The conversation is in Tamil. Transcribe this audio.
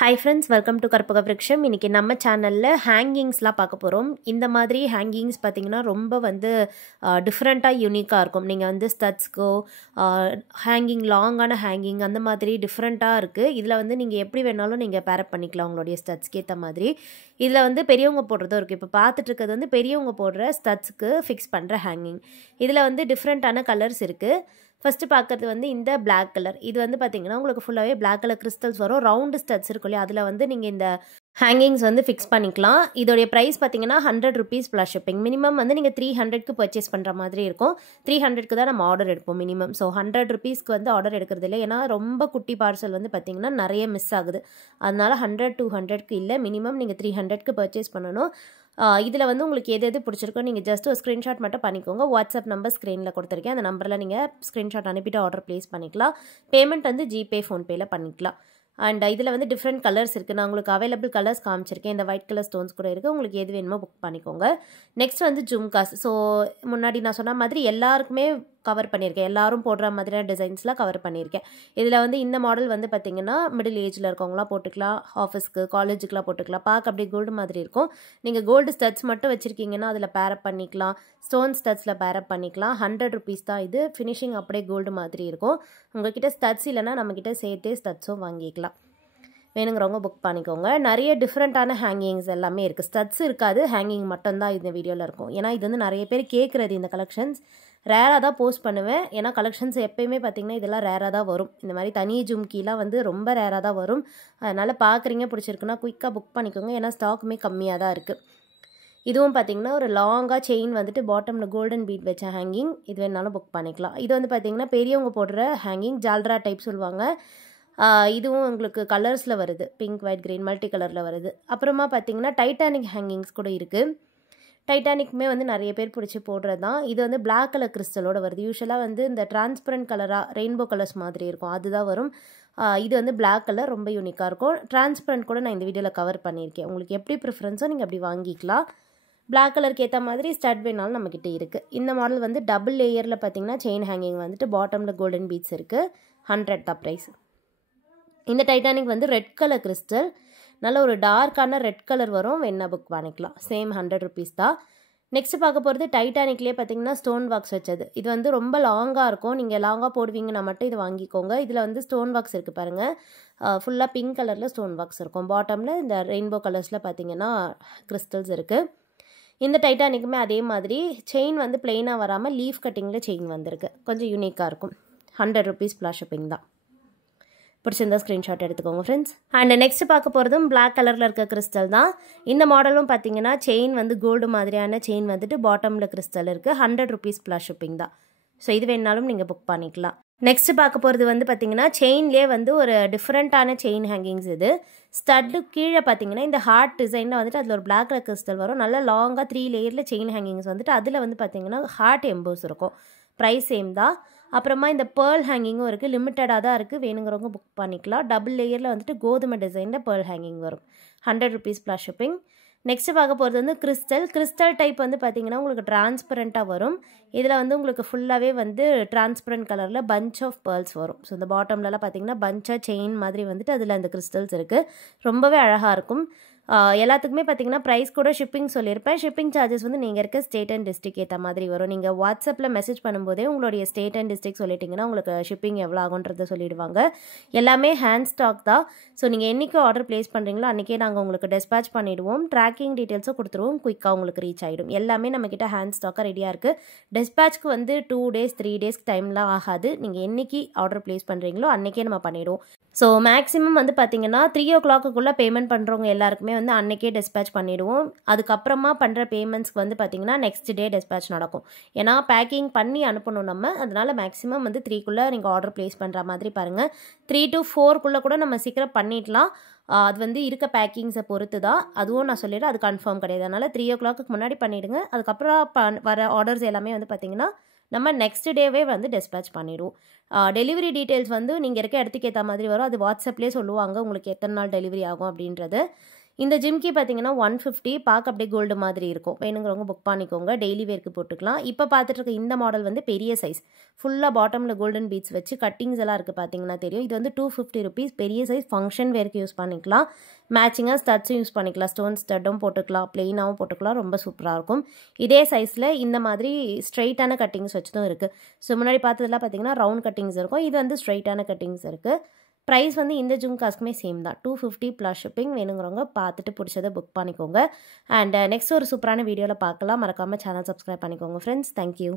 Hi friends, welcome to Karpaga Vriksham. இன்னைக்கு நம்ம சேனல்ல ஹேங்கிங்ஸ்லாம் பார்க்க போறோம். இந்த மாதிரி ஹேங்கிங்ஸ் பார்த்தீங்கன்னா ரொம்ப வந்து டிஃப்ரெண்ட்டா யூனிக்கா இருக்கும். நீங்க வந்து ஸ்டட்ஸ்க்கோ ஹேங்கிங் லாங்கான ஹேங்கிங் அந்த மாதிரி டிஃப்ரெண்ட்டா இருக்கு. இதுல வந்து நீங்க எப்படி வேணாலும் நீங்க பேர் அப் பண்ணிக்கலாம் உங்களுடைய ஸ்டட்ஸ்க்கு ஏத்த மாதிரி. இதுல வந்து பெரியவங்க போடுறதும் இருக்கு. இப்போ பார்த்துட்டு இருக்கிறது வந்து பெரியவங்க போடுற ஸ்டட்ஸ்க்கு ஃபிக்ஸ் பண்ற ஹேங்கிங். இதுல வந்து டிஃப்ரெண்ட்டான கலர்ஸ் இருக்கு. ஃபஸ்ட்டு பார்க்குறது வந்து இந்த பிளாக் கலர். இது வந்து பார்த்தீங்கன்னா உங்களுக்கு ஃபுல்லாகவே பிளாக் கலர் கிறிஸ்டல்ஸ் வரும். ரவுண்டு ஸ்டட்ஸ் இருக்கும் இல்லையா, அதில் வந்து நீங்கள் இந்த ஹேங்கிங்ஸ் வந்து ஃபிக்ஸ் பண்ணிக்கலாம். இதோடைய ப்ரைஸ் பார்த்தீங்கன்னா ₹100 ப்ளஸ் ஷிப்பிங். மினிமம் வந்து நீங்கள் 300க்கு பர்ச்சேஸ் பண்ணுற மாதிரி இருக்கும். 300க்கு தான் நம்ம ஆர்டர் எடுப்போம் மினிமம். ஸோ ₹100 வந்து ஆர்டர் எடுக்கிறது இல்லை. ஏன்னா ரொம்ப குட்டி பார்சல் வந்து பார்த்தீங்கன்னா நிறைய மிஸ் ஆகுது. அதனால 100-200க்கு இல்லை, மினிமம் நீங்கள் 300க்கு பர்ச்சேஸ் பண்ணணும். இதில் வந்து உங்களுக்கு எது எது பிடிச்சிருக்கோ நீங்கள் ஜஸ்ட் ஒரு ஸ்க்ரீன்ஷாட் மட்டும் பண்ணிக்கோங்க. வாட்ஸ்அப் நம்பர் ஸ்க்ரீனில் கொடுத்துருக்கேன். அந்த நம்பரில் நீங்கள் ஸ்க்ரீன்ஷாட் அனுப்பிட்டு ஆர்டர் ப்ளேஸ் பண்ணிக்கலாம். பேமெண்ட் வந்து ஜிபே ஃபோன்பேயில் பண்ணிக்கலாம். அண்ட் இதில் வந்து டிஃப்ரெண்ட் கலர்ஸ் இருக்குது. நான் உங்களுக்கு அவைலபிள் கலர்ஸ் காமிச்சிருக்கேன். இந்த ஒயிட் கலர் ஸ்டோன்ஸ் கூட இருக்குது. உங்களுக்கு எது வேணுமோ புக் பண்ணிக்கோங்க. நெக்ஸ்ட் வந்து ஜும்காஸ். ஸோ முன்னாடி நான் சொன்ன மாதிரி எல்லாருக்குமே கவர் பண்ணியிருக்கேன். எல்லாரும் போடுற மாதிரியான டிசைன்ஸ்லாம் கவர் பண்ணியிருக்கேன். இதில் வந்து இந்த மாடல் வந்து பார்த்திங்கன்னா மிடில் ஏஜில் இருக்கவங்களாம் போட்டுக்கலாம். ஆஃபீஸ்க்கு காலேஜுக்குலாம் போட்டுக்கலாம். பார்க்க அப்படியே கோல்டு மாதிரி இருக்கும். நீங்கள் கோல்டு ஸ்டட்ஸ் மட்டும் வச்சுருக்கீங்கன்னா அதில் பேரப் பண்ணிக்கலாம். ஸ்டோன் ஸ்டட்ஸில் பேரப் பண்ணிக்கலாம். ₹100 தான் இது. ஃபினிஷிங் அப்படியே கோல்டு மாதிரி இருக்கும். உங்கள்கிட்ட ஸ்டட்ஸ் இல்லைன்னா நம்மக்கிட்ட சேர்த்தே ஸ்டட்ஸும் வாங்கிக்கலாம். வேணுங்கிறவங்க புக் பண்ணிக்கோங்க. நிறைய டிஃப்ரெண்ட்டான ஹேங்கிங்ஸ் எல்லாமே இருக்குது. ஸ்டட்ஸ் இருக்காது, ஹேங்கிங் மட்டும்தான் இந்த வீடியோவில் இருக்கும். ஏன்னா இது வந்து நிறைய பேர் கேட்குறது. இந்த கலெக்ஷன்ஸ் ரேராக தான் போஸ்ட் பண்ணுவேன். ஏன்னா கலெக்ஷன்ஸ் எப்போயுமே பார்த்திங்கன்னா இதெல்லாம் ரேராக தான் வரும். இந்த மாதிரி தனி ஜும்கிலாம் வந்து ரொம்ப ரேராக தான் வரும். அதனால் பார்க்குறீங்க, பிடிச்சிருக்குன்னா குயிக்காக புக் பண்ணிக்கோங்க. ஏன்னா ஸ்டாக்குமே கம்மியாக தான் இருக்குது. இதுவும் பார்த்திங்கன்னா ஒரு லாங்காக செயின் வந்துட்டு பாட்டமில் கோல்டன் பீட் வச்ச ஹேங்கிங். இது வேணாலும் புக் பண்ணிக்கலாம். இது வந்து பார்த்திங்கன்னா பெரியவங்க போடுற ஹேங்கிங், ஜால்ரா டைப் சொல்லுவாங்க. இதுவும் உங்களுக்கு கலர்ஸில் வருது. பிங்க், ஒயிட், க்ரீன் மல்டி கலரில் வருது. அப்புறமா பார்த்திங்கன்னா டைட்டானிக் ஹேங்கிங்ஸ் கூட இருக்குது. டைட்டானிக்குமே வந்து நிறைய பேர் பிடிச்சி போடுறது தான். இது வந்து பிளாக் கலர் கிறிஸ்டலோடு வருது. யூஸ்வலாக வந்து இந்த டிரான்ஸ்பரண்ட் கலராக ரெயின்போ கலர்ஸ் மாதிரி இருக்கும், அதுதான் வரும். இது வந்து பிளாக் கலர் ரொம்ப யூனிக்காக இருக்கும். டிரான்ஸ்பரண்ட் கூட நான் இந்த வீடியோவில் கவர் பண்ணியிருக்கேன். உங்களுக்கு எப்படி ப்ரிஃபரன்ஸோ நீங்கள் அப்படி வாங்கிக்கலாம். பிளாக் கலருக்கு ஏற்ற மாதிரி ஸ்டட் வேணாலும் நம்மக்கிட்ட இருக்குது. இந்த மாடல் வந்து டபுள் லேயரில் பார்த்திங்கன்னா செயின் ஹேங்கிங் வந்துட்டு பாட்டமில் கோல்டன் பீட்ஸ் இருக்குது. 100 தான் ப்ரைஸ். இந்த டைட்டானிக் வந்து ரெட் கலர் கிறிஸ்டல், நல்ல ஒரு டார்க்கான ரெட் கலர் வரும். வேணா புக் பண்ணிக்கலாம். சேம் ₹100 தான். நெக்ஸ்ட் பார்க்க போகிறது டைட்டானிக்லேயே பார்த்தீங்கன்னா ஸ்டோன் பாக்ஸ் வச்சது. இது வந்து ரொம்ப லாங்காக இருக்கும். நீங்கள் லாங்காக போடுவீங்கன்னா மட்டும் இது வாங்கிக்கோங்க. இதில் வந்து ஸ்டோன் பாக்ஸ் இருக்குது பாருங்கள். ஃபுல்லாக பிங்க் கலரில் ஸ்டோன் பாக்ஸ் இருக்கும். பாட்டமில் இந்த ரெயின்போ கலர்ஸில் பார்த்தீங்கன்னா கிறிஸ்டல்ஸ் இருக்குது. இந்த டைட்டானிக்குமே அதே மாதிரி செயின் வந்து பிளெயினாக வராமல் லீஃப் கட்டிங்கில் செயின் வந்திருக்கு. கொஞ்சம் யூனிக்காக இருக்கும். ₹100 ப்ளஸ் ஷிப்பிங் தான். பிடிச்சிருந்தா ஸ்க்ரீன்ஷாட் எடுத்துக்கோங்க ஃப்ரெண்ட்ஸ். அண்ட் நெக்ஸ்ட் பார்க்க போகிறதும் பிளாக் கலரில் இருக்க கிறிஸ்டல் தான். இந்த மாடலும் பார்த்தீங்கன்னா செயின் வந்து கோல்டு மாதிரியான செயின் வந்துட்டு பாட்டமில் கிறிஸ்டல் இருக்குது. ₹100 ப்ளஸ் ஷிப்பிங் தான். ஸோ இது வேணாலும் நீங்கள் புக் பண்ணிக்கலாம். நெக்ஸ்ட் பார்க்க போகிறது வந்து பார்த்தீங்கன்னா செயின்லேயே வந்து ஒரு டிஃப்ரெண்ட்டான செயின் ஹேங்கிங்ஸ். இது ஸ்டட்டு கீழே பார்த்தீங்கன்னா இந்த ஹார்ட் டிசைனில் வந்துட்டு அதில் ஒரு பிளாக் கலர் கிறிஸ்டல் வரும். நல்லா லாங்காக 3 லேயரில் செயின் ஹேங்கிங்ஸ் வந்துட்டு அதில் வந்து பார்த்தீங்கன்னா ஹார்ட் எம்போஸ் இருக்கும். ப்ரைஸ் சேம் தான். அப்புறமா இந்த பேர்ல் ஹேங்கிங்கும் இருக்குது. லிமிட்டடாக தான் இருக்குது. வேணுங்கிறவங்க புக் பண்ணிக்கலாம். டபுள் லேயரில் வந்துட்டு கோதுமை டிசைனில் பேர்ல் ஹேங்கிங் வரும். ₹100 ப்ளஸ் ஷிப்பிங். நெக்ஸ்ட் பார்க்க போகிறது வந்து கிறிஸ்டல் டைப் வந்து பார்த்திங்கன்னா உங்களுக்கு டிரான்ஸ்பரண்ட்டாக வரும். இதில் வந்து உங்களுக்கு ஃபுல்லாகவே வந்து டிரான்ஸ்பரண்ட் கலரில் பஞ்ச் ஆஃப் பேர்ல்ஸ் வரும். ஸோ இந்த பாட்டம்லலாம் பார்த்திங்கன்னா பஞ்சாக செயின் மாதிரி வந்துட்டு அதில் அந்த கிறிஸ்டல்ஸ் இருக்குது. ரொம்பவே அழகாக இருக்கும். எல்லாத்துக்குமே பார்த்திங்கன்னா ப்ரைஸ் கூட ஷிப்பிங் சொல்லியிருப்பேன். ஷிப்பிங் சார்ஜஸ் வந்து நீங்கள் இருக்க ஸ்டேட் அண்ட் டிஸ்ட்ரிக் ஏற்ற மாதிரி வரும். நீங்கள் வாட்ஸ்அப்பில் மெசேஜ் பண்ணும்போதே உங்களுடைய ஸ்டேட் அண்ட் டிஸ்ட்ரிக் சொல்லிட்டிங்கன்னா உங்களுக்கு ஷிப்பிங் எவ்வளோ ஆகுன்றதை சொல்லிடுவாங்க. எல்லாமே ஹேண்ட் ஸ்டாக் தான். ஸோ நீங்கள் என்றைக்கு ஆர்டர் ப்ளேஸ் பண்ணுறீங்களோ அன்றைக்கே நாங்கள் உங்களுக்கு டிஸ்பேச் பண்ணிவிடுவோம். ட்ராக்கிங் டீட்டெயில்ஸும் கொடுத்துருவோம். குயிக்காக உங்களுக்கு ரீச் ஆகிடும். எல்லாமே நம்மக்கிட்ட ஹேண்ட் ஸ்டாக்காக ரெடியாக இருக்குது. டிஸ்பேச்சுக்கு வந்து 2 days 3 days டைம்லாம் ஆகாது. நீங்கள் என்றைக்கு ஆர்டர் ப்ளேஸ் பண்ணுறீங்களோ அன்றைக்கே நம்ம பண்ணிவிடுவோம். ஸோ மேக்ஸிமம் வந்து பார்த்திங்கன்னா 3 o'clock பேமெண்ட் பண்ணுறவங்க எல்லாருக்குமே வந்து அன்றைக்கே டிஸ்பேச் பண்ணிவிடுவோம். அதுக்கப்புறமா பண்ணுற பேமெண்ட்ஸ்க்கு வந்து பார்த்திங்கன்னா நெக்ஸ்ட் டே டிஸ்பேச் நடக்கும். ஏன்னா பேக்கிங் பண்ணி அனுப்பணும் நம்ம. அதனால் மேக்ஸிமம் வந்து 3க்குள்ளே நீங்கள் ஆர்டர் ப்ளேஸ் பண்ணுற மாதிரி பாருங்கள். 3 to 4க்குள்ளே கூட நம்ம சீக்கிரம் பண்ணிடலாம். அது வந்து இருக்க பேக்கிங்ஸை பொறுத்து தான். அதுவும் நான் சொல்லிடுறேன், அது கன்ஃபார்ம் கிடையாது. அதனால் 3 o'clock முன்னாடி பண்ணிவிடுங்க. அதுக்கப்புறம் வர ஆர்டர்ஸ் எல்லாமே வந்து பார்த்திங்கன்னா நம்ம நெக்ஸ்ட் டேவே வந்து டிஸ்பேச் பண்ணிடுவோம். டெலிவரி டீட்டெயில்ஸ் வந்து நீங்கள் இருக்க இடத்துக்கு ஏற்ற மாதிரி வரும். அது வாட்ஸ்அப்லேயே சொல்லுவாங்க உங்களுக்கு எத்தனை நாள் டெலிவரி ஆகும் அப்படின்றது. இந்த ஜிம்கி பார்த்தீங்கன்னா 150 பார்க்க அப்படியே கோல்டு மாதிரி இருக்கும். வேணுங்கிறவங்க புக் பண்ணிக்கோங்க. டெய்லி வேர்க்கு போட்டுக்கலாம். இப்போ பார்த்துட்டு இருக்க இந்த மாடல் வந்து பெரிய சைஸ். ஃபுல்லாக பாட்டமில் கோல்டன் பீட்ஸ் வச்சு கட்டிங்ஸ் எல்லாம் இருக்குது பார்த்தீங்கன்னா தெரியும். இது வந்து 250 ருபீஸ். பெரிய சைஸ் ஃபங்க்ஷன் வேர்க்கு யூஸ் பண்ணிக்கலாம். மேட்சிங்காக ஸ்டட்ஸும் யூஸ் பண்ணிக்கலாம். ஸ்டோன் ஸ்டட்டும் போட்டுக்கலாம், பிளெயினாகவும் போட்டுக்கலாம். ரொம்ப சூப்பராக இருக்கும். இதே சைஸில் இந்த மாதிரி ஸ்ட்ரைட்டான கட்டிங்ஸ் வச்சதும் இருக்குது. ஸோ முன்னாடி பார்த்ததுலாம் பார்த்தீங்கன்னா ரவுண்ட் கட்டிங்ஸ் இருக்கும். இது வந்து ஸ்ட்ரைட்டான கட்டிங்ஸ் இருக்குது. ப்ரைஸ் வந்து இந்த ஜும்காஸ்க்குமே சேம் தான். 250 ப்ளஸ் ஷிப்பிங். வேணுங்கிறவங்க பார்த்துட்டு பிடிச்சதை புக் பண்ணிக்கோங்க. அண்ட் நெக்ஸ்ட் ஒரு சூப்பரான வீடியோவில் பார்க்கலாம். மறக்காமல் சேனல் சப்ஸ்கிரைப் பண்ணிக்கோங்க ஃப்ரெண்ட்ஸ். தேங்க்யூ.